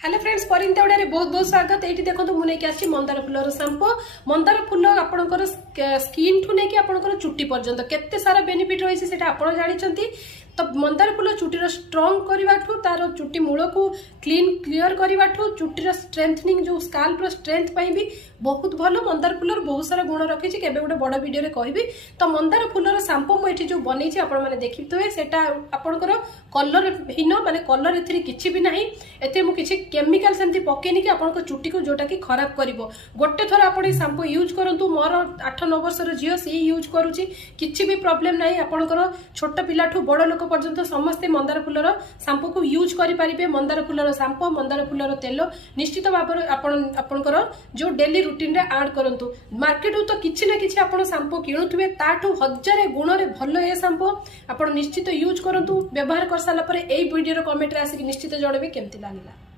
Hello friends परिंता बहुत बहुत स्वागत। ये देखो मुझे आसी मंदार फूलर सांपो। मंदार फूल आपंकर स्किन ठू नहीं आपंकर चुट्टी पर्यंत केते सारा बेनिफिट रही है आप जानते। तो मंदार फूल चुटीर स्ट्रंग करने तार चुट्टी मूल को क्लीयर करने चुटीर स्ट्रेंथनिंग जो स्काल्पर स्ट्रेंथ भी बहुत भल। मंदार फूलर बहुत सारा गुण रखी के गोटे बड़ वीडियो कहबी। तो मंदार फूलर सांपो मुझे जो बनई आपने देखिए सेटा आपंकर कलर हीन माने कलर ए भी ना मुझे केमिकल सेमती पकेनी कि आपन चुट्टी को जोटा कि खराब करिवो। गोटे थर आप सांपो यूज करंतु। मोर 8-9 वर्षर झील सी यूज करुच्ची किछि भी प्रॉब्लम नाही। आपनकर छोट पिलाठू बड़ लोक पर्यंत समस्ते मंदार फूलर सांपो को यूज करि परिबे। मंदार फूलर सांपो मंदार फूलर तेल निश्चित भाव आपनकर जो डेली रूटीन रे ऐड करंतु। मार्केट तो किछि ना किछि आपन सांपो किणुथुबे ताठू 1000 गुण रे भलो ए सांपो आपन निश्चित यूज करंतु। व्यवहार कर साला परे एई वीडियो रो कमेंट रे आसी निश्चित जणबे केमति लागिला।